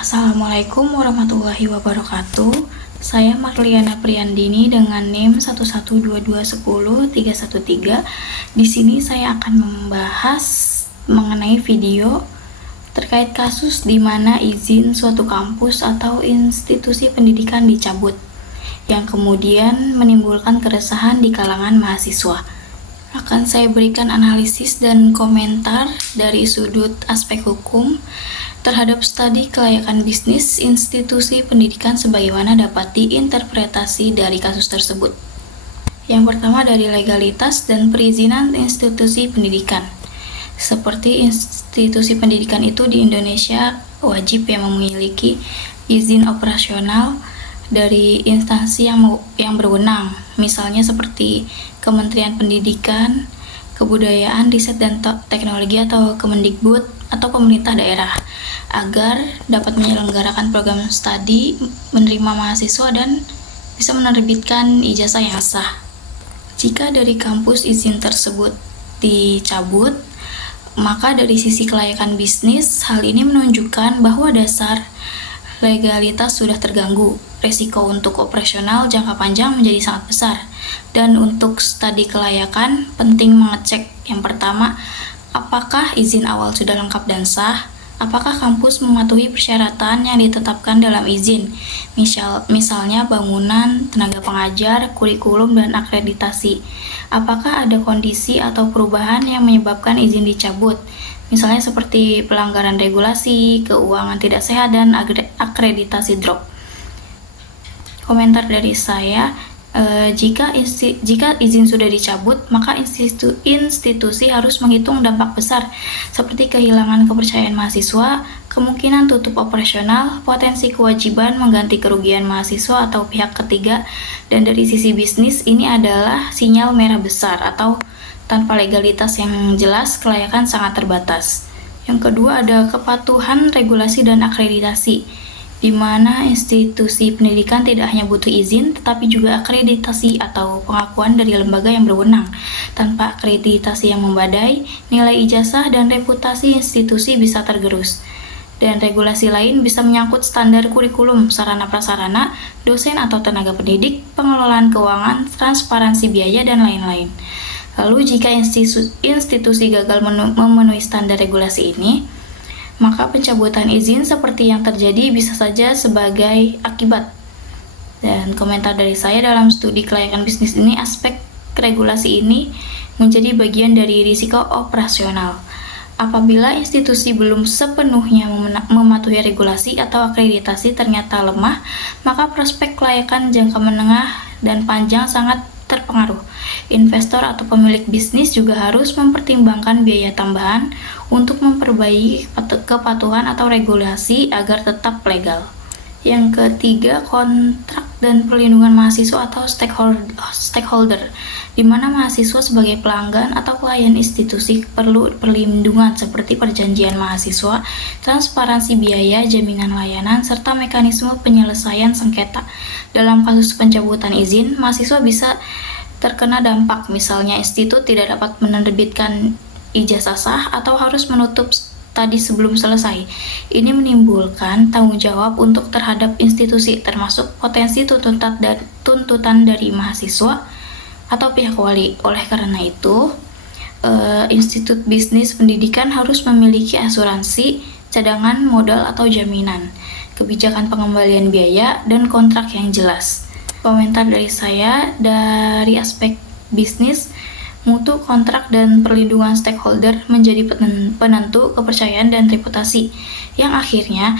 Assalamualaikum warahmatullahi wabarakatuh. Saya Marliana Priyandini dengan NIM 112210313. Di sini saya akan membahas mengenai video terkait kasus di mana izin suatu kampus atau institusi pendidikan dicabut, yang kemudian menimbulkan keresahan di kalangan mahasiswa. Akan saya berikan analisis dan komentar dari sudut aspek hukum terhadap studi kelayakan bisnis institusi pendidikan sebagaimana dapat diinterpretasi dari kasus tersebut. Yang pertama dari legalitas dan perizinan institusi pendidikan. Seperti institusi pendidikan itu di Indonesia wajib memiliki izin operasional dari instansi yang berwenang, misalnya seperti Kementerian Pendidikan, Kebudayaan, Riset dan Teknologi atau Kemendikbud atau pemerintah daerah, agar dapat menyelenggarakan program studi, menerima mahasiswa, dan bisa menerbitkan ijazah yang sah. Jika dari kampus izin tersebut dicabut, maka dari sisi kelayakan bisnis, hal ini menunjukkan bahwa dasar legalitas sudah terganggu. Resiko untuk operasional jangka panjang menjadi sangat besar. Dan untuk studi kelayakan, penting mengecek yang pertama, apakah izin awal sudah lengkap dan sah? Apakah kampus mematuhi persyaratan yang ditetapkan dalam izin? Misalnya bangunan, tenaga pengajar, kurikulum, dan akreditasi. Apakah ada kondisi atau perubahan yang menyebabkan izin dicabut? Misalnya seperti pelanggaran regulasi, keuangan tidak sehat, dan akreditasi drop. Komentar dari saya, jika izin sudah dicabut, maka institusi harus menghitung dampak besar seperti kehilangan kepercayaan mahasiswa, kemungkinan tutup operasional, potensi kewajiban mengganti kerugian mahasiswa atau pihak ketiga, dan dari sisi bisnis ini adalah sinyal merah besar atau tanpa legalitas yang jelas, kelayakan sangat terbatas. Yang kedua ada kepatuhan regulasi dan akreditasi, di mana institusi pendidikan tidak hanya butuh izin, tetapi juga akreditasi atau pengakuan dari lembaga yang berwenang. Tanpa akreditasi yang memadai, nilai ijazah dan reputasi institusi bisa tergerus. Dan regulasi lain bisa menyangkut standar kurikulum, sarana prasarana, dosen atau tenaga pendidik, pengelolaan keuangan, transparansi biaya, dan lain-lain. Lalu jika institusi gagal memenuhi standar regulasi ini, maka pencabutan izin seperti yang terjadi bisa saja sebagai akibat. Dan komentar dari saya dalam studi kelayakan bisnis ini, aspek regulasi ini menjadi bagian dari risiko operasional. Apabila institusi belum sepenuhnya mematuhi regulasi atau akreditasi ternyata lemah, maka prospek kelayakan jangka menengah dan panjang sangat terpengaruh. Investor atau pemilik bisnis juga harus mempertimbangkan biaya tambahan untuk memperbaiki kepatuhan atau regulasi agar tetap legal. Yang ketiga, kontrak dan perlindungan mahasiswa atau stakeholder, di mana mahasiswa sebagai pelanggan atau klien institusi perlu perlindungan seperti perjanjian mahasiswa, transparansi biaya, jaminan layanan, serta mekanisme penyelesaian sengketa. Dalam kasus pencabutan izin, mahasiswa bisa terkena dampak, misalnya institut tidak dapat menerbitkan ijazah sah atau harus menutup studi sebelum selesai. Ini menimbulkan tanggung jawab untuk terhadap institusi, termasuk potensi tuntutan dari mahasiswa atau pihak wali. Oleh karena itu, institut bisnis pendidikan harus memiliki asuransi, cadangan modal atau jaminan, kebijakan pengembalian biaya, dan kontrak yang jelas. Komentar dari saya dari aspek bisnis, mutu kontrak dan perlindungan stakeholder menjadi penentu kepercayaan dan reputasi, yang akhirnya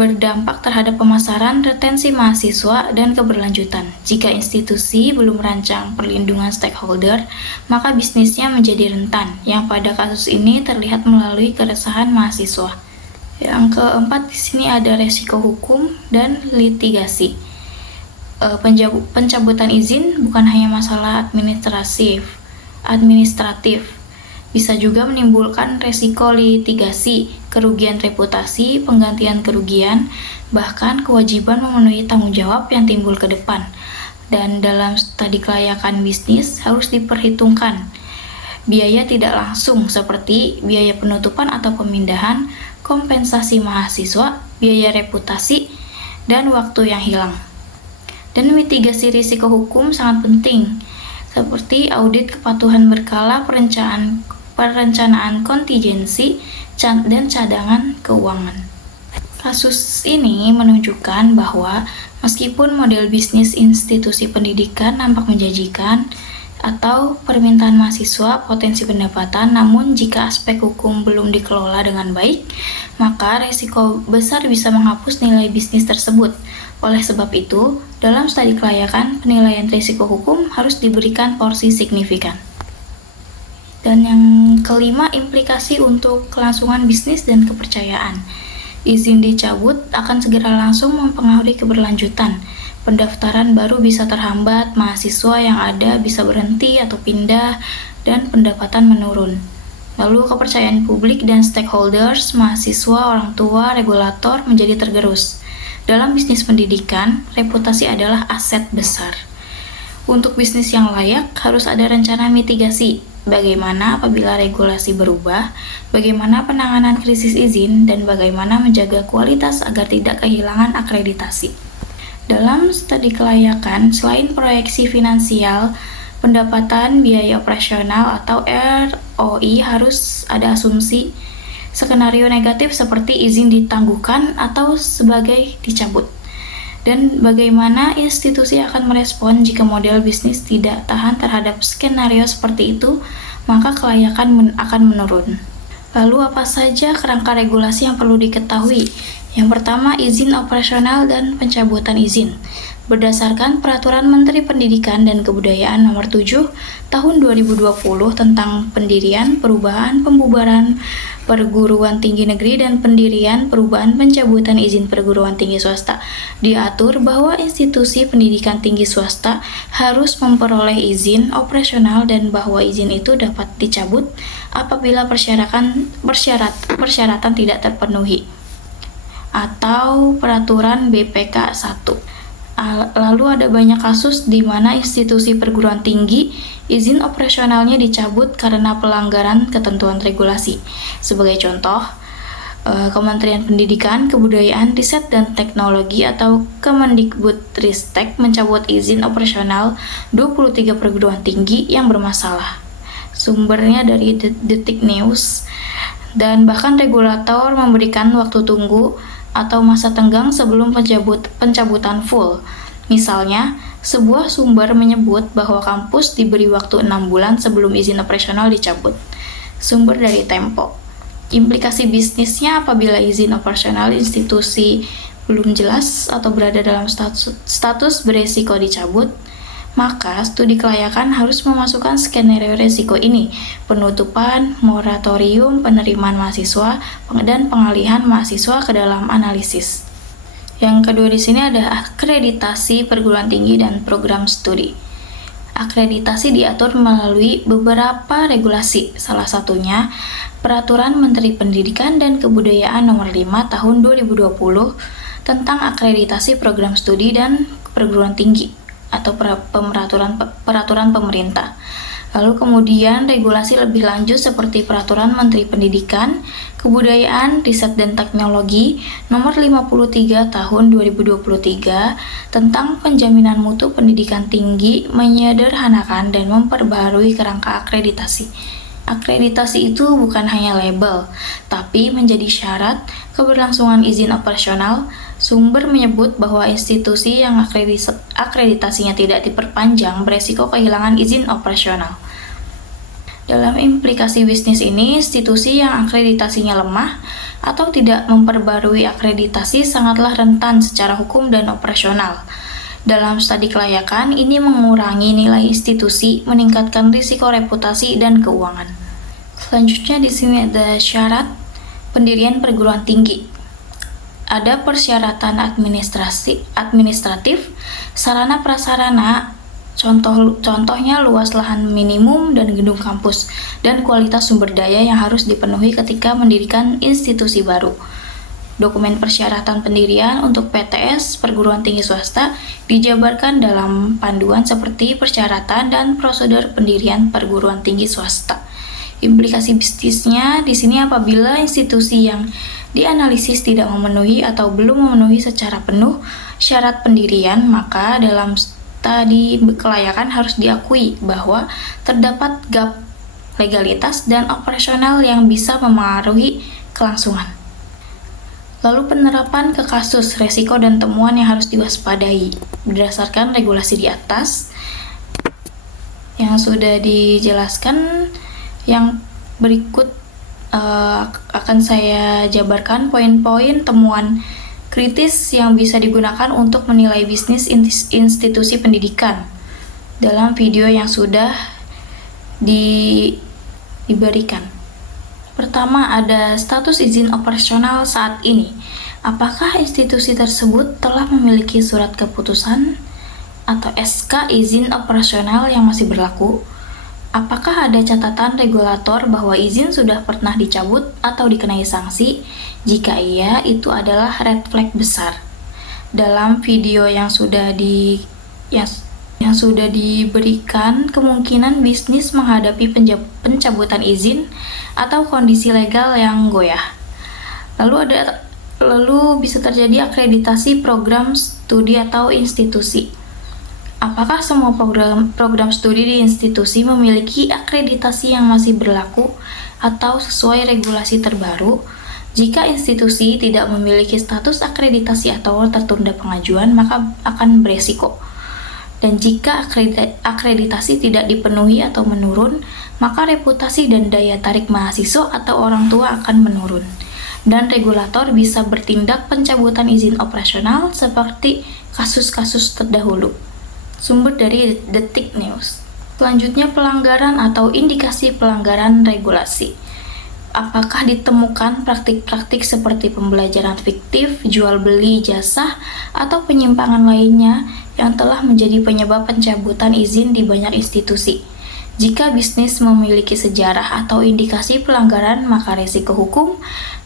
berdampak terhadap pemasaran, retensi mahasiswa, dan keberlanjutan. Jika institusi belum merancang perlindungan stakeholder, maka bisnisnya menjadi rentan, yang pada kasus ini terlihat melalui keresahan mahasiswa. Yang keempat, di sini ada resiko hukum dan litigasi. Pencabutan izin bukan hanya masalah administratif, bisa juga menimbulkan resiko litigasi, kerugian reputasi, penggantian kerugian, bahkan kewajiban memenuhi tanggung jawab yang timbul ke depan. Dan dalam studi kelayakan bisnis harus diperhitungkan biaya tidak langsung seperti biaya penutupan atau pemindahan, kompensasi mahasiswa, biaya reputasi, dan waktu yang hilang. Dan mitigasi risiko hukum sangat penting, seperti audit kepatuhan berkala, perencanaan kontingensi, dan cadangan keuangan. Kasus ini menunjukkan bahwa meskipun model bisnis institusi pendidikan nampak menjanjikan atau permintaan mahasiswa potensi pendapatan, namun jika aspek hukum belum dikelola dengan baik, maka risiko besar bisa menghapus nilai bisnis tersebut. Oleh sebab itu, dalam studi kelayakan, penilaian risiko hukum harus diberikan porsi signifikan. Dan yang kelima, implikasi untuk kelangsungan bisnis dan kepercayaan. Izin dicabut akan segera langsung mempengaruhi keberlanjutan. Pendaftaran baru bisa terhambat, mahasiswa yang ada bisa berhenti atau pindah, dan pendapatan menurun. Lalu kepercayaan publik dan stakeholders, mahasiswa, orang tua, regulator menjadi tergerus. Dalam bisnis pendidikan, reputasi adalah aset besar. Untuk bisnis yang layak, harus ada rencana mitigasi. Bagaimana apabila regulasi berubah, bagaimana penanganan krisis izin, dan bagaimana menjaga kualitas agar tidak kehilangan akreditasi. Dalam studi kelayakan, selain proyeksi finansial, pendapatan, biaya operasional atau ROI, harus ada asumsi skenario negatif seperti izin ditangguhkan atau sebagai dicabut. Dan bagaimana institusi akan merespon jika model bisnis tidak tahan terhadap skenario seperti itu, maka kelayakan akan menurun. Lalu apa saja kerangka regulasi yang perlu diketahui? Yang pertama, izin operasional dan pencabutan izin. Berdasarkan Peraturan Menteri Pendidikan dan Kebudayaan Nomor 7 Tahun 2020 tentang pendirian, perubahan, pembubaran perguruan tinggi negeri dan pendirian, perubahan, pencabutan izin perguruan tinggi swasta, diatur bahwa institusi pendidikan tinggi swasta harus memperoleh izin operasional dan bahwa izin itu dapat dicabut apabila persyaratan tidak terpenuhi, atau Peraturan BPK 1. Lalu ada banyak kasus di mana institusi perguruan tinggi izin operasionalnya dicabut karena pelanggaran ketentuan regulasi. Sebagai contoh, Kementerian Pendidikan, Kebudayaan, Riset dan Teknologi atau Kemendikbudristek mencabut izin operasional 23 perguruan tinggi yang bermasalah. Sumbernya dari Detik News. Dan bahkan regulator memberikan waktu tunggu atau masa tenggang sebelum pencabutan full. Misalnya, sebuah sumber menyebut bahwa kampus diberi waktu 6 bulan sebelum izin operasional dicabut. Sumber dari Tempo. Implikasi bisnisnya apabila izin operasional institusi belum jelas atau berada dalam status beresiko dicabut, maka studi kelayakan harus memasukkan skenario risiko ini, penutupan, moratorium, penerimaan mahasiswa, dan pengalihan mahasiswa ke dalam analisis. Yang kedua di sini ada akreditasi perguruan tinggi dan program studi. Akreditasi diatur melalui beberapa regulasi, salah satunya Peraturan Menteri Pendidikan dan Kebudayaan Nomor 5 Tahun 2020 tentang akreditasi program studi dan perguruan tinggi atau peraturan pemerintah. Lalu kemudian regulasi lebih lanjut seperti Peraturan Menteri Pendidikan, Kebudayaan, Riset dan Teknologi Nomor 53 Tahun 2023 tentang penjaminan mutu pendidikan tinggi menyederhanakan dan memperbaharui kerangka akreditasi. Akreditasi itu bukan hanya label, tapi menjadi syarat keberlangsungan izin operasional. Sumber menyebut bahwa institusi yang akreditasinya tidak diperpanjang beresiko kehilangan izin operasional. Dalam implikasi bisnis ini, institusi yang akreditasinya lemah atau tidak memperbarui akreditasi sangatlah rentan secara hukum dan operasional. Dalam studi kelayakan, ini mengurangi nilai institusi, meningkatkan risiko reputasi dan keuangan. Selanjutnya di sini ada syarat pendirian perguruan tinggi. Ada persyaratan administratif, sarana prasarana, contohnya luas lahan minimum dan gedung kampus, dan kualitas sumber daya yang harus dipenuhi ketika mendirikan institusi baru. Dokumen persyaratan pendirian untuk PTS perguruan tinggi swasta dijabarkan dalam panduan seperti persyaratan dan prosedur pendirian perguruan tinggi swasta. Implikasi bisnisnya di sini apabila institusi yang dianalisis tidak memenuhi atau belum memenuhi secara penuh syarat pendirian, maka dalam studi kelayakan harus diakui bahwa terdapat gap legalitas dan operasional yang bisa memengaruhi kelangsungan. Lalu penerapan ke kasus, resiko dan temuan yang harus diwaspadai. Berdasarkan regulasi di atas yang sudah dijelaskan, yang berikut akan saya jabarkan poin-poin temuan kritis yang bisa digunakan untuk menilai bisnis institusi pendidikan dalam video yang sudah diberikan. Pertama, ada status izin operasional saat ini. Apakah institusi tersebut telah memiliki surat keputusan atau SK izin operasional yang masih berlaku? Apakah ada catatan regulator bahwa izin sudah pernah dicabut atau dikenai sanksi? Jika iya, itu adalah red flag besar. Dalam video yang sudah diberikan, kemungkinan bisnis menghadapi pencabutan izin atau kondisi legal yang goyah. Lalu bisa terjadi akreditasi program studi atau institusi. Apakah semua program studi di institusi memiliki akreditasi yang masih berlaku atau sesuai regulasi terbaru? Jika institusi tidak memiliki status akreditasi atau tertunda pengajuan, maka akan beresiko. Dan jika akreditasi tidak dipenuhi atau menurun, maka reputasi dan daya tarik mahasiswa atau orang tua akan menurun. Dan regulator bisa bertindak pencabutan izin operasional seperti kasus-kasus terdahulu. Sumber dari Detik News. Selanjutnya, pelanggaran atau indikasi pelanggaran regulasi. Apakah ditemukan praktik-praktik seperti pembelajaran fiktif, jual beli jasa, atau penyimpangan lainnya yang telah menjadi penyebab pencabutan izin di banyak institusi? Jika bisnis memiliki sejarah atau indikasi pelanggaran, maka risiko hukum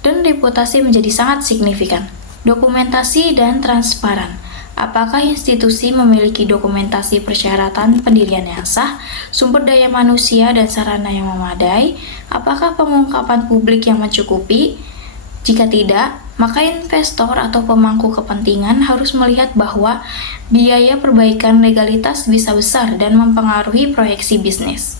dan reputasi menjadi sangat signifikan. Dokumentasi dan transparan. Apakah institusi memiliki dokumentasi persyaratan pendirian yang sah, sumber daya manusia dan sarana yang memadai? Apakah pengungkapan publik yang mencukupi? Jika tidak, maka investor atau pemangku kepentingan harus melihat bahwa biaya perbaikan legalitas bisa besar dan mempengaruhi proyeksi bisnis.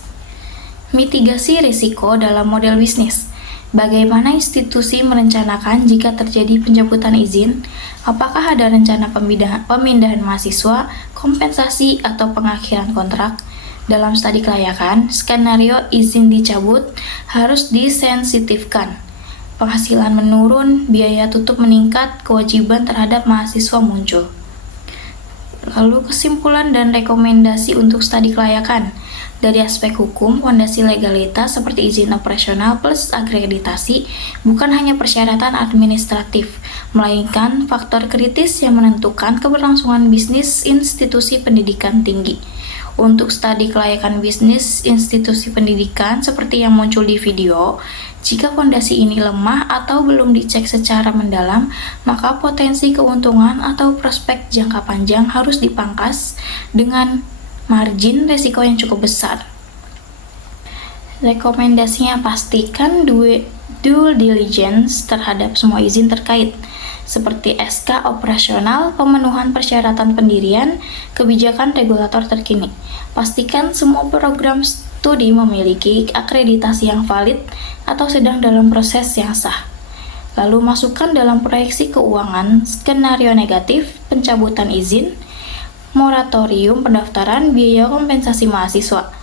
Mitigasi risiko dalam model bisnis. Bagaimana institusi merencanakan jika terjadi pencabutan izin? Apakah ada rencana pemindahan mahasiswa, kompensasi, atau pengakhiran kontrak? Dalam studi kelayakan, skenario izin dicabut harus disensitifkan. Penghasilan menurun, biaya tutup meningkat, kewajiban terhadap mahasiswa muncul. Lalu kesimpulan dan rekomendasi untuk studi kelayakan. Dari aspek hukum, fondasi legalitas seperti izin operasional plus akreditasi bukan hanya persyaratan administratif, melainkan faktor kritis yang menentukan keberlangsungan bisnis institusi pendidikan tinggi. Untuk studi kelayakan bisnis institusi pendidikan seperti yang muncul di video, jika fondasi ini lemah atau belum dicek secara mendalam, maka potensi keuntungan atau prospek jangka panjang harus dipangkas dengan margin risiko yang cukup besar. Rekomendasinya, pastikan due diligence terhadap semua izin terkait, seperti SK operasional, pemenuhan persyaratan pendirian, kebijakan regulator terkini. Pastikan semua program studi memiliki akreditasi yang valid atau sedang dalam proses yang sah. Lalu masukkan dalam proyeksi keuangan skenario negatif, pencabutan izin, moratorium pendaftaran, biaya kompensasi mahasiswa.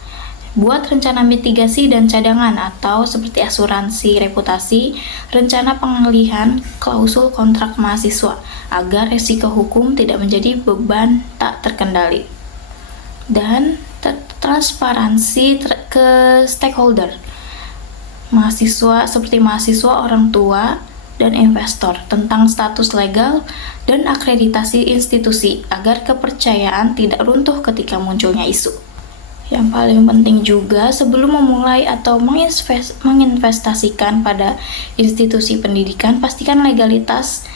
Buat rencana mitigasi dan cadangan atau seperti asuransi reputasi, rencana pengalihan, klausul kontrak mahasiswa agar risiko hukum tidak menjadi beban tak terkendali. Dan transparansi ke stakeholder. Mahasiswa seperti mahasiswa, orang tua, dan investor tentang status legal dan akreditasi institusi agar kepercayaan tidak runtuh ketika munculnya isu. Yang paling penting juga, sebelum memulai atau menginvestasikan pada institusi pendidikan, pastikan legalitas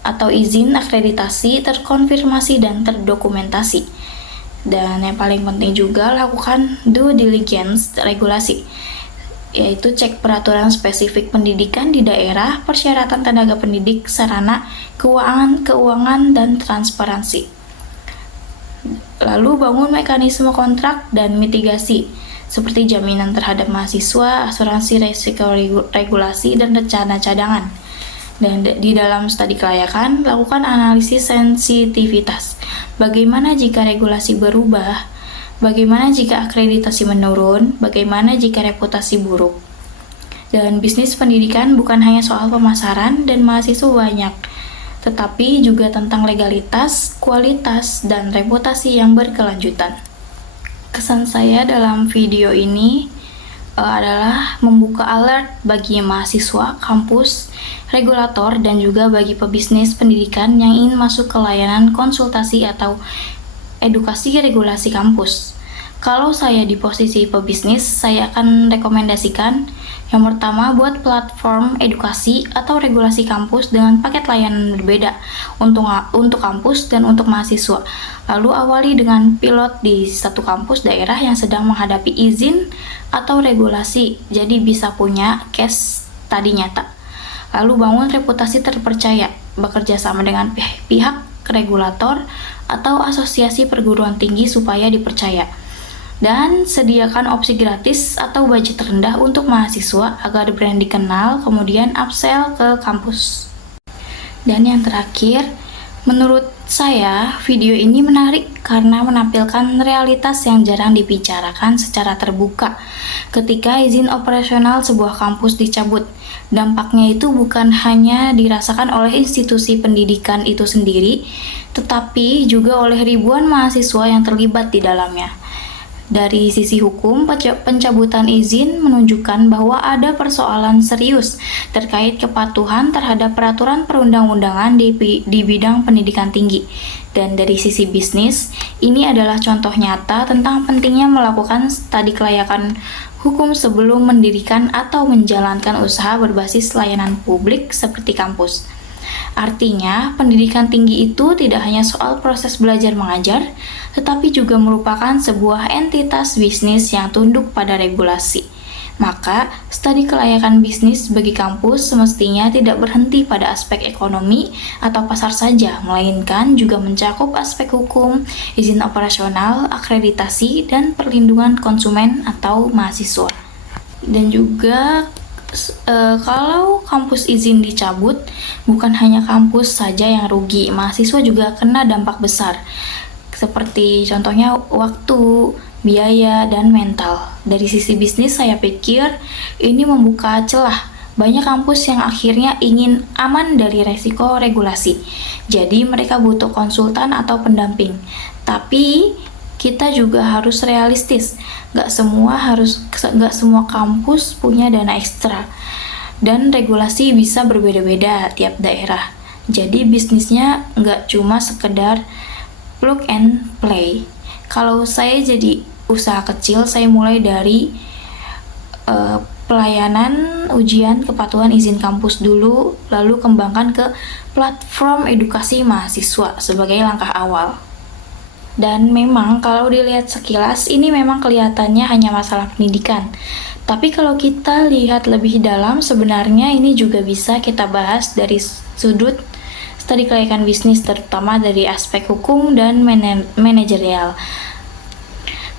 atau izin akreditasi terkonfirmasi dan terdokumentasi. Dan yang paling penting juga, lakukan due diligence regulasi. yaitu cek peraturan spesifik pendidikan di daerah, persyaratan tenaga pendidik, sarana, keuangan, dan transparansi. Lalu bangun mekanisme kontrak dan mitigasi, seperti jaminan terhadap mahasiswa, asuransi risiko regulasi, dan rencana cadangan. Dan di dalam studi kelayakan, lakukan analisis sensitivitas. Bagaimana jika regulasi berubah? Bagaimana jika akreditasi menurun? Bagaimana jika reputasi buruk? Dan bisnis pendidikan bukan hanya soal pemasaran dan mahasiswa banyak, tetapi juga tentang legalitas, kualitas, dan reputasi yang berkelanjutan. Kesan saya dalam video ini adalah membuka alert bagi mahasiswa, kampus, regulator, dan juga bagi pebisnis pendidikan yang ingin masuk ke layanan konsultasi atau edukasi regulasi kampus. Kalau saya di posisi pebisnis, saya akan rekomendasikan yang pertama, buat platform edukasi atau regulasi kampus dengan paket layanan berbeda untuk kampus dan untuk mahasiswa. Lalu awali dengan pilot di satu kampus daerah yang sedang menghadapi izin atau regulasi, jadi bisa punya case study nyata. Lalu bangun reputasi terpercaya, bekerja sama dengan pihak regulator atau asosiasi perguruan tinggi supaya dipercaya. Dan sediakan opsi gratis atau budget rendah untuk mahasiswa agar brand dikenal, kemudian upsell ke kampus. Dan yang terakhir, menurut saya video ini menarik karena menampilkan realitas yang jarang dibicarakan secara terbuka. Ketika izin operasional sebuah kampus dicabut, dampaknya itu bukan hanya dirasakan oleh institusi pendidikan itu sendiri, tetapi juga oleh ribuan mahasiswa yang terlibat di dalamnya. Dari sisi hukum, pencabutan izin menunjukkan bahwa ada persoalan serius terkait kepatuhan terhadap peraturan perundang-undangan di bidang pendidikan tinggi. Dan dari sisi bisnis, ini adalah contoh nyata tentang pentingnya melakukan studi kelayakan hukum sebelum mendirikan atau menjalankan usaha berbasis layanan publik seperti kampus. Artinya, pendidikan tinggi itu tidak hanya soal proses belajar mengajar, tetapi juga merupakan sebuah entitas bisnis yang tunduk pada regulasi. Maka, studi kelayakan bisnis bagi kampus semestinya tidak berhenti pada aspek ekonomi atau pasar saja, melainkan juga mencakup aspek hukum, izin operasional, akreditasi, dan perlindungan konsumen atau mahasiswa. Dan juga kalau kampus izin dicabut, bukan hanya kampus saja yang rugi, mahasiswa juga kena dampak besar, seperti contohnya waktu, biaya, dan mental. Dari sisi bisnis, saya pikir ini membuka celah. Banyak kampus yang akhirnya ingin aman dari resiko regulasi, jadi mereka butuh konsultan atau pendamping. Tapi kita juga harus realistis. Gak semua kampus punya dana ekstra, dan regulasi bisa berbeda-beda tiap daerah. Jadi bisnisnya gak cuma sekedar plug and play. Kalau saya jadi usaha kecil, saya mulai dari pelayanan ujian kepatuhan izin kampus dulu, lalu kembangkan ke platform edukasi mahasiswa sebagai langkah awal. Dan memang kalau dilihat sekilas, ini memang kelihatannya hanya masalah pendidikan. Tapi kalau kita lihat lebih dalam, sebenarnya ini juga bisa kita bahas dari sudut studi kelayakan bisnis, terutama dari aspek hukum dan manajerial.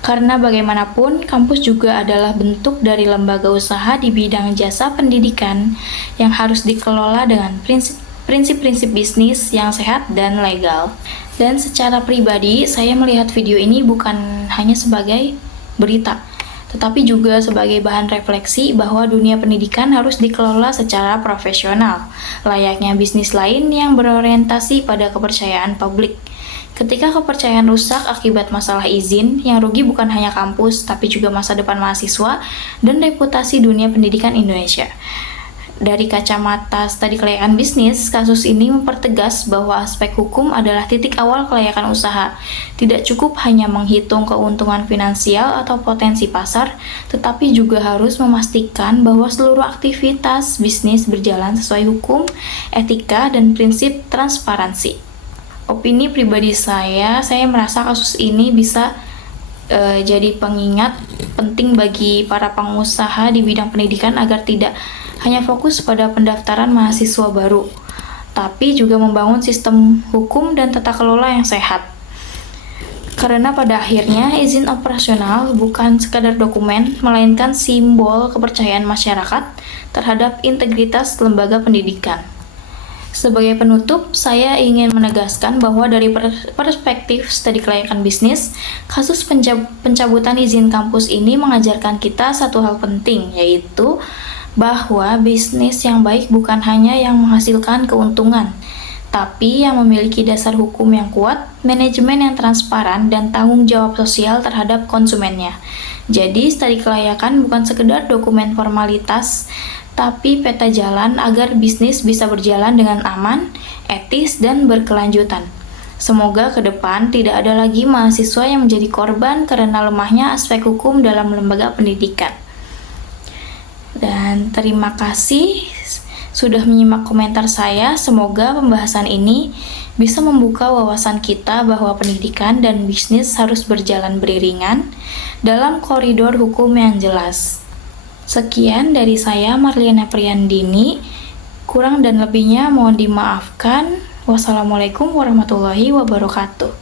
Karena bagaimanapun, kampus juga adalah bentuk dari lembaga usaha di bidang jasa pendidikan yang harus dikelola dengan prinsip-prinsip bisnis yang sehat dan legal. Dan secara pribadi, saya melihat video ini bukan hanya sebagai berita, tetapi juga sebagai bahan refleksi bahwa dunia pendidikan harus dikelola secara profesional, layaknya bisnis lain yang berorientasi pada kepercayaan publik. Ketika kepercayaan rusak akibat masalah izin, yang rugi bukan hanya kampus, tapi juga masa depan mahasiswa dan reputasi dunia pendidikan Indonesia. Dari kacamata studi kelayakan bisnis, kasus ini mempertegas bahwa aspek hukum adalah titik awal kelayakan usaha. Tidak cukup hanya menghitung keuntungan finansial atau potensi pasar, tetapi juga harus memastikan bahwa seluruh aktivitas bisnis berjalan sesuai hukum, etika, dan prinsip transparansi. Opini pribadi saya merasa kasus ini bisa jadi pengingat penting bagi para pengusaha di bidang pendidikan agar tidak hanya fokus pada pendaftaran mahasiswa baru, tapi juga membangun sistem hukum dan tata kelola yang sehat. Karena pada akhirnya izin operasional bukan sekadar dokumen, melainkan simbol kepercayaan masyarakat terhadap integritas lembaga pendidikan. Sebagai penutup, saya ingin menegaskan bahwa dari perspektif studi kelayakan bisnis, kasus pencabutan izin kampus ini mengajarkan kita satu hal penting, yaitu bahwa bisnis yang baik bukan hanya yang menghasilkan keuntungan, tapi yang memiliki dasar hukum yang kuat, manajemen yang transparan, dan tanggung jawab sosial terhadap konsumennya. Jadi, studi kelayakan bukan sekedar dokumen formalitas, tapi peta jalan agar bisnis bisa berjalan dengan aman, etis, dan berkelanjutan. Semoga ke depan tidak ada lagi mahasiswa yang menjadi korban karena lemahnya aspek hukum dalam lembaga pendidikan. Dan terima kasih sudah menyimak komentar saya. Semoga pembahasan ini bisa membuka wawasan kita bahwa pendidikan dan bisnis harus berjalan beriringan dalam koridor hukum yang jelas. Sekian dari saya, Marliana Priyandini. Kurang dan lebihnya mohon dimaafkan. Wassalamualaikum warahmatullahi wabarakatuh.